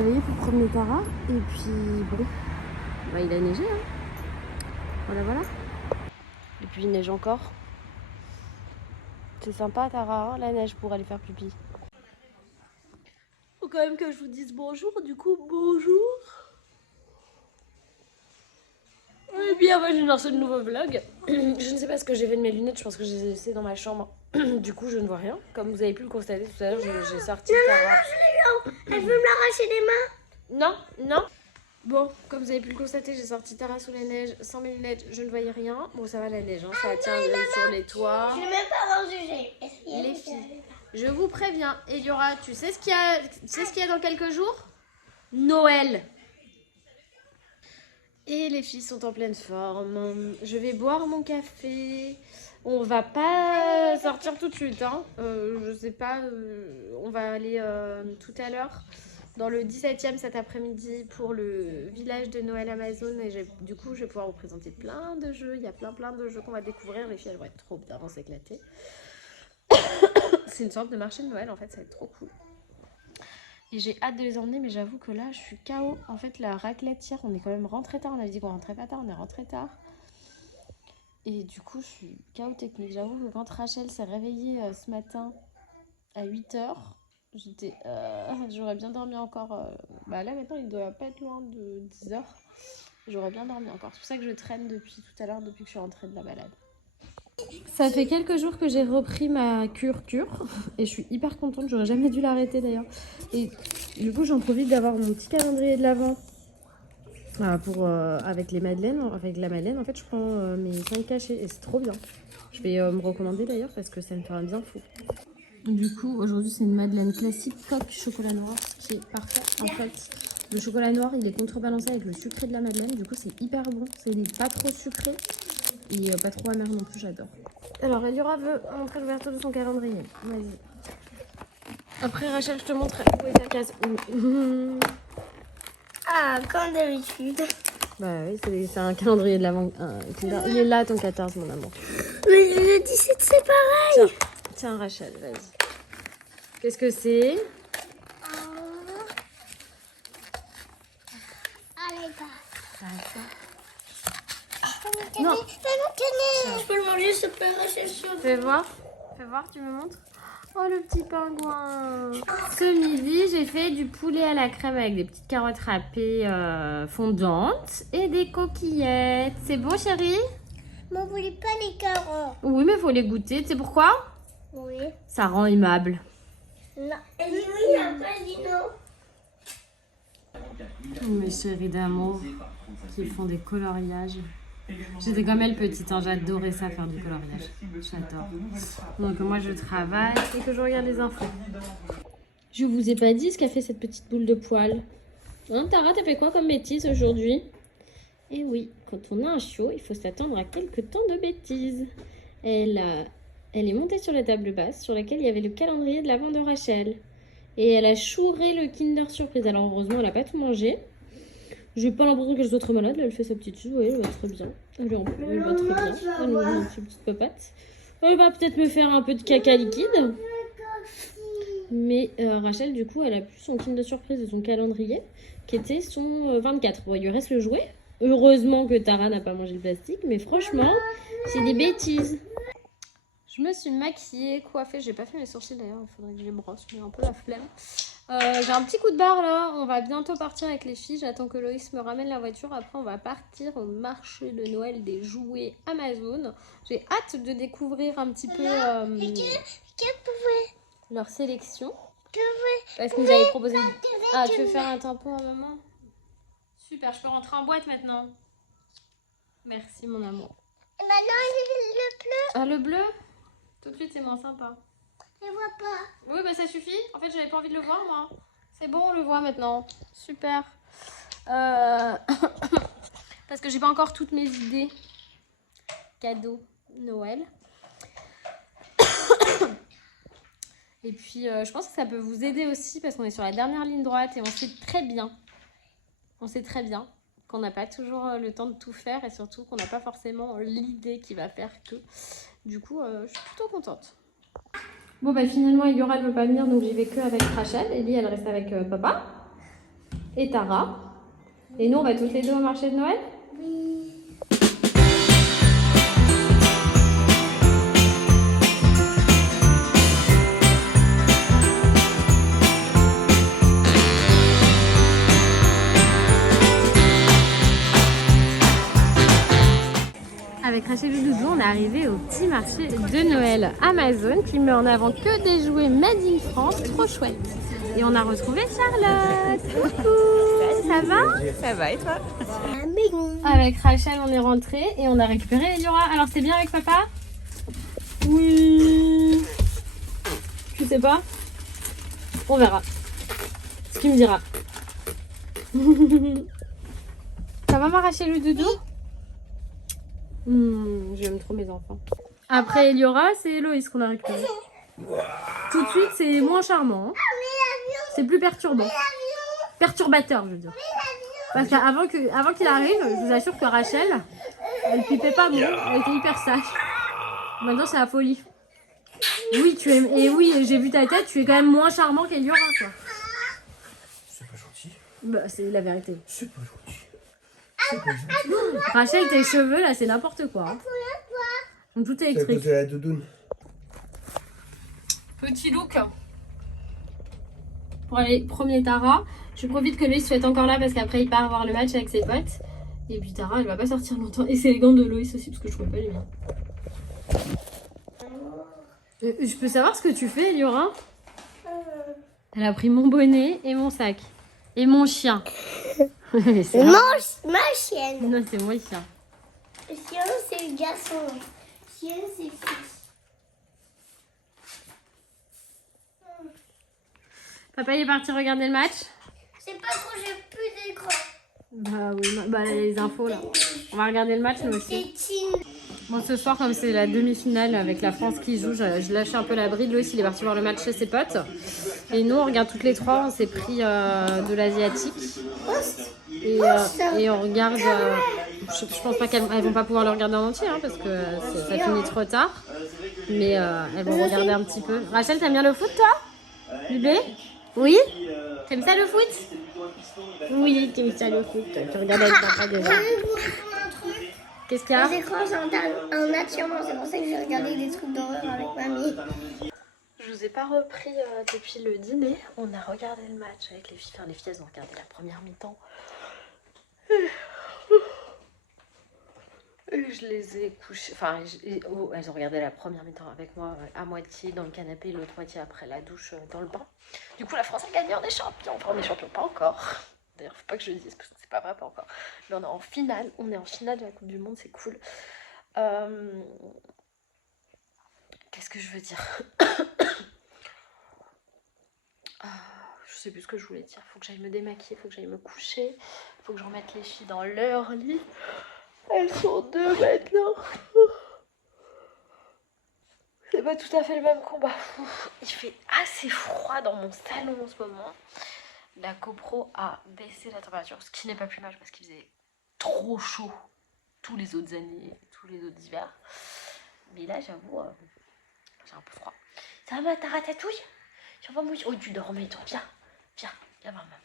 réveiller pour promener Tara. Et puis bon, bah, il a neigé. Hein. Voilà, voilà. Et puis il neige encore. C'est sympa Tara, hein, la neige pour aller faire pipi. Faut quand même que je vous dise bonjour, du coup bonjour. Eh bien, bienvenue dans ce nouveau vlog. Je ne sais pas ce que j'ai fait de mes lunettes, je pense que je les ai laissées dans ma chambre. Du coup, je ne vois rien. Comme vous avez pu le constater tout à l'heure, j'ai sorti Tara. Non, je l'ai eu. Elle veut me l'arracher des mains. Non, non. Bon, comme vous avez pu le constater, j'ai sorti Tara sous la neige. Sans mes lunettes, je ne voyais rien. Bon, ça va la neige, hein, ça tient sur les toits. Je ne vais même pas voir juger. Les filles, je vous préviens, Eliora, tu sais ce qu'il y a dans quelques jours? Noël. Et les filles sont en pleine forme. Je vais boire mon café. On va pas sortir tout de suite. Hein. Je sais pas. On va aller tout à l'heure dans le 17e cet après-midi pour le village de Noël Amazon. Et du coup, je vais pouvoir vous présenter plein de jeux. Il y a plein de jeux qu'on va découvrir. Les filles, elles vont être trop bien, vont s'éclater. C'est une sorte de marché de Noël en fait. Ça va être trop cool. Et j'ai hâte de les emmener, mais j'avoue que là, je suis KO. En fait, la raclette hier, on est quand même rentré tard. On avait dit qu'on rentrait pas tard, on est rentré tard. Et du coup, je suis KO technique. J'avoue que quand Rachel s'est réveillée ce matin à 8h, j'étais... j'aurais bien dormi encore. Bah là, maintenant, il doit pas être loin de 10h. J'aurais bien dormi encore. C'est pour ça que je traîne depuis tout à l'heure, depuis que je suis rentrée de la balade. Ça fait quelques jours que j'ai repris ma cure et je suis hyper contente, j'aurais jamais dû l'arrêter d'ailleurs. Et du coup j'en profite d'avoir mon petit calendrier de l'Avent avec les madeleines. Avec la madeleine en fait je prends mes 5 cachets et c'est trop bien. Je vais me recommander d'ailleurs parce que ça me fait un bien fou. Du coup aujourd'hui c'est une madeleine classique coque chocolat noir qui est parfait en fait. Le chocolat noir il est contrebalancé avec le sucré de la madeleine, du coup c'est hyper bon, c'est pas trop sucré. Et pas trop amer non plus, j'adore. Alors, Eliora veut montrer l'ouverture de son calendrier. Vas-y. Après, Rachel, je te montre où est ta case. Ah, comme d'habitude. Bah oui, c'est un calendrier de l'avant. Il est là, ton 14, mon amour. Mais le 17, c'est pareil. Tiens, Rachel, vas-y. Qu'est-ce que c'est? Allez, bah. Non. Je peux le manger, ce père, c'est sûr. Fais voir, tu me montres. Oh, le petit pingouin. Ce midi, j'ai fait du poulet à la crème avec des petites carottes râpées fondantes et des coquillettes. C'est bon, chérie? Mais on voulait pas les carottes. Oui, mais il faut les goûter. Tu sais pourquoi? Oui. Ça rend aimable. Non. Elle dit oui, après elle dit non. Mes chéris d'amour qui font des coloriages. J'étais comme elle petite, hein, j'adorais ça, faire du coloriage. J'adore. Donc moi je travaille et que je regarde les infos. Je vous ai pas dit ce qu'a fait cette petite boule de poil. Hein, Tara, t'as fait quoi comme bêtise aujourd'hui? Eh oui, quand on a un chiot, il faut s'attendre à quelques temps de bêtises. Elle est montée sur la table basse sur laquelle il y avait le calendrier de l'Avent de Rachel. Et elle a chouré le Kinder Surprise. Alors heureusement, elle n'a pas tout mangé. J'ai pas l'impression qu'elle soit trop malade. Là, elle fait sa petite chose. Oui, elle va très bien. Elle va très bien. Elle a ses petites papates. Elle va peut-être me faire un peu de caca liquide. Mais Rachel, du coup, elle a plus son Kinder Surprise et son calendrier qui était son 24. Bon, il lui reste le jouet. Heureusement que Tara n'a pas mangé le plastique. Mais franchement, c'est des bêtises. Je me suis maquillée, coiffée. J'ai pas fait mes sourcils d'ailleurs. Il faudrait que je les brosse. J'ai un peu la flemme. J'ai un petit coup de barre là, on va bientôt partir avec les filles, j'attends que Loïs me ramène la voiture, après on va partir au marché de Noël des jouets Amazon. J'ai hâte de découvrir un petit peu leur sélection. Parce qu'ils nous avaient proposé... Ah, tu veux faire un tampon à maman? Super, je peux rentrer en boîte maintenant. Merci mon amour. Et maintenant le bleu. Ah, le bleu? Tout de suite c'est moins sympa. Je vois pas. Oui, bah ça suffit. En fait, j'avais pas envie de le voir, moi. C'est bon, on le voit maintenant. Super. Parce que j'ai pas encore toutes mes idées. Cadeaux Noël. Et puis, je pense que ça peut vous aider aussi parce qu'on est sur la dernière ligne droite et on sait très bien qu'on n'a pas toujours le temps de tout faire et surtout qu'on n'a pas forcément l'idée qui va faire que. Du coup, je suis plutôt contente. Bon bah finalement Eliora ne veut pas venir donc j'y vais que avec Rachel. Ellie elle reste avec papa. et Tara. Et nous, on va toutes les deux au marché de Noël? Oui. Avec Rachel et Doudou, on est arrivé au petit marché de Noël Amazon qui met en avant que des jouets made in France, trop chouette. Et on a retrouvé Charlotte. Coucou, ça va? Ça va et toi? Avec Rachel, on est rentré et on a récupéré Eliora. Alors, c'est bien avec papa? Oui. Tu sais pas? On verra. Ce qu'il me dira. Ça va, ma Rachel et Doudou? J'aime trop mes enfants. Après Eliora, c'est Héloïse qu'on a récupéré. Tout de suite, c'est moins charmant. Hein. C'est plus perturbant. Perturbateur, je veux dire. Parce qu'avant qu'il arrive, je vous assure que Rachel, elle pipait pas bon. Elle était hyper sage. Maintenant, c'est la folie. Oui, tu es. Et oui, j'ai vu ta tête, tu es quand même moins charmant qu'Eliora, quoi. C'est pas gentil. Bah, c'est la vérité. C'est pas gentil. C'est pas gentil. Rachel, tes cheveux, là, c'est n'importe quoi. Hein. Donc, tout est C'est à électrique. cause de la doudoune. Petit look pour aller premier Tara. Je profite que Loïs soit encore là parce qu'après il part voir le match avec ses potes. Et puis Tara, elle va pas sortir longtemps. Et c'est les gants de Loïs aussi parce que je trouve pas les miens. Je peux savoir ce que tu fais, Eliora? Elle a pris mon bonnet et mon sac. Et mon chien. C'est Ma chienne. Non, c'est mon chien. Le chien, c'est le garçon. Le chien, c'est le fils. Papa, il est parti regarder le match? C'est pas trop, j'ai plus d'écran. Bah oui, bah les infos là. On va regarder le match nous aussi. C'est Tine. Bon, ce soir, comme c'est la demi-finale avec la France qui joue, je lâche un peu la bride. Loïs, il est parti voir le match chez ses potes. Et nous, on regarde toutes les trois. On s'est pris de l'asiatique. Et on regarde. Je pense pas qu'elles vont pas pouvoir le regarder en entier hein, parce que ça finit trop tard. Mais elles vont regarder un petit peu. Rachel, t'aimes bien le foot, toi? Bébé? Oui? T'aimes ça le foot? Oui, t'aimes ça le foot. Tu regardes avec papa déjà. Qu'est-ce qu'il y a? Les écrans, c'est un attirement. C'est pour ça que j'ai regardé des trucs d'horreur avec mamie. Je vous ai pas repris depuis le dîner. On a regardé le match avec les filles. Enfin, les filles, elles ont regardé la première mi-temps. Et je les ai couchées. Enfin, elles ont regardé la première mi-temps avec moi à moitié dans le canapé, l'autre moitié après la douche dans le bain. Du coup, la France a gagné, on est champion. Enfin, on est champion, pas encore. D'ailleurs, faut pas que je le dise parce que c'est pas vrai, pas encore. Mais on est en finale. On est en finale de la Coupe du Monde, c'est cool. Qu'est-ce que je veux dire? Je sais plus ce que je voulais dire. Faut que j'aille me démaquiller, faut que j'aille me coucher. Faut que je remette les filles dans leur lit. Elles sont deux maintenant. C'est pas tout à fait le même combat. Il fait assez froid dans mon salon en ce moment. La GoPro a baissé la température, ce qui n'est pas plus mal parce qu'il faisait trop chaud tous les autres années, tous les autres hivers. Mais là, j'avoue, j'ai un peu froid. Ça va, ta ratatouille? Tu vas mouiller? Oh, tu dormais, toi. Viens, viens, viens voir maman.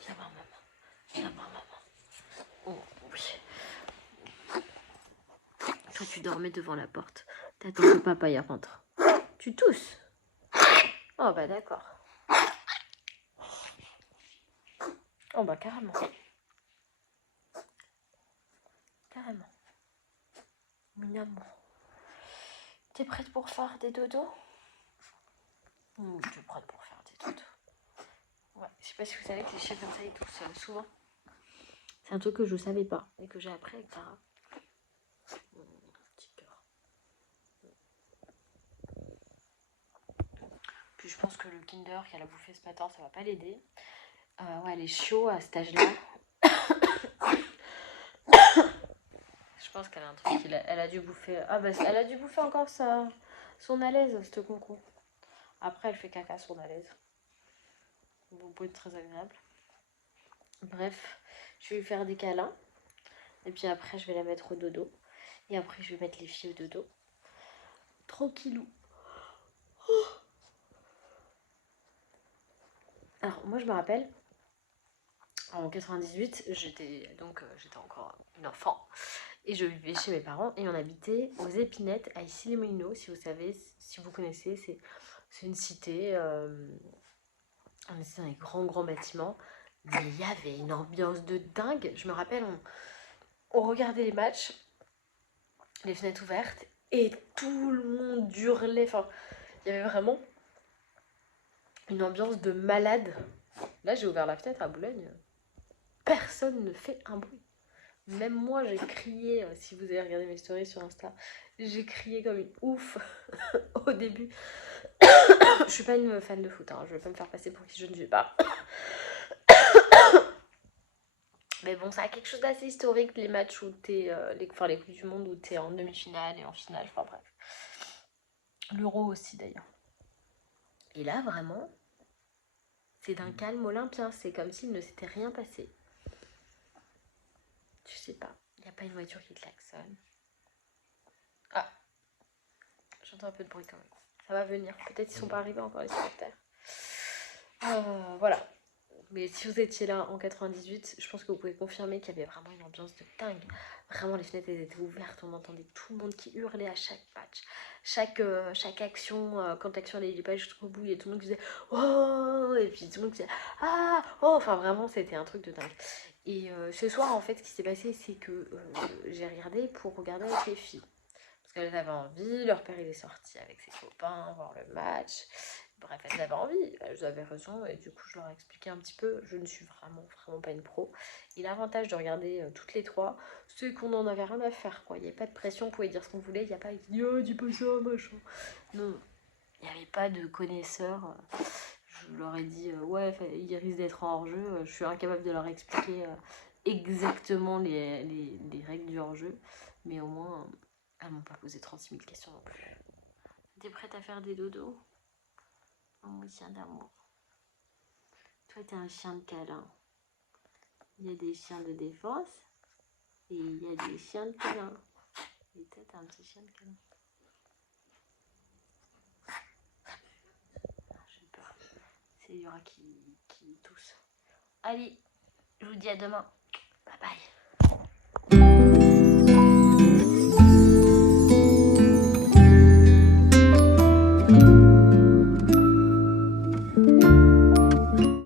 Viens voir maman. Viens voir maman. Oh, oui. Toi, tu dormais devant la porte. T'attends que papa y rentre. Tu tousses? Oh, bah d'accord. Oh, bah carrément. Carrément. Mignonnement. T'es prête pour faire des dodos? Oui, tu es prête pour faire des dodos. Ouais, je sais pas si vous savez que les chiens comme ça, ils toussent souvent. C'est un truc que je savais pas et que j'ai appris avec Tara. Petit cœur. Puis je pense que le Kinder qu'elle a bouffé ce matin, ça va pas l'aider. Ouais, elle est chaud à cet âge-là. Je pense qu'elle a un truc, elle a dû bouffer. Ah bah elle a dû bouffer encore son alaise, cette concon. Après elle fait caca son alaise. Bon, peut être très agréable. Bref, je vais lui faire des câlins. Et puis après je vais la mettre au dodo. Et après je vais mettre les filles au dodo. Tranquillou. Alors moi je me rappelle, En 98, j'étais encore une enfant et je vivais chez mes parents et on habitait aux Épinettes à Issy-les-Moulineaux, si vous savez, si vous connaissez, c'est une cité, on était dans des grands bâtiments, mais il y avait une ambiance de dingue. Je me rappelle, on regardait les matchs, les fenêtres ouvertes et tout le monde hurlait, enfin, il y avait vraiment une ambiance de malade. Là, j'ai ouvert la fenêtre à Boulogne, personne ne fait un bruit. Même moi, j'ai crié, si vous avez regardé mes stories sur Insta, j'ai crié comme une ouf au début. Je suis pas une fan de foot, hein, je vais pas me faire passer pour qui je ne suis pas. Mais bon, ça a quelque chose d'assez historique, les matchs où t'es, les Coupes du Monde où t'es en demi-finale et en finale, enfin bref. L'Euro aussi d'ailleurs. Et là, vraiment, c'est d'un calme olympien, c'est comme s'il ne s'était rien passé. Je sais pas, il n'y a pas une voiture qui klaxonne. Ah, j'entends un peu de bruit quand même. Ça va venir, peut-être ils sont pas arrivés encore les supporters. Voilà. Mais si vous étiez là en 98, je pense que vous pouvez confirmer qu'il y avait vraiment une ambiance de dingue. Vraiment, les fenêtres elles étaient ouvertes, on entendait tout le monde qui hurlait à chaque match. Chaque action, quand l'action allait pas jusqu'au bout, il y a tout le monde qui disait « Oh !» Et puis tout le monde qui disait « Ah !» Oh, enfin vraiment, c'était un truc de dingue. Et ce soir, en fait, ce qui s'est passé, c'est que j'ai regardé pour regarder avec les filles. Parce qu'elles avaient envie, leur père il est sorti avec ses copains voir le match. Bref, elles avaient envie, elles avaient raison, et du coup je leur ai expliqué un petit peu, je ne suis vraiment pas une pro. Et l'avantage de regarder toutes les trois, c'est qu'on n'en avait rien à faire, quoi. Il n'y avait pas de pression, on pouvait dire ce qu'on voulait, il n'y a pas de « Oh, dis pas ça, machin ». Non, il n'y avait pas de connaisseurs. Je leur ai dit ouais, il risque d'être en hors-jeu, je suis incapable de leur expliquer exactement les règles du hors-jeu, mais au moins, elles m'ont pas posé 36 000 questions non plus. T'es prête à faire des dodos ? Mon chien d'amour. Toi, t'es un chien de câlin. Il y a des chiens de défense et il y a des chiens de câlin. Et toi, t'es un petit chien de câlin. J'ai peur. C'est Yura qui tousse. Allez, je vous dis à demain. Bye bye.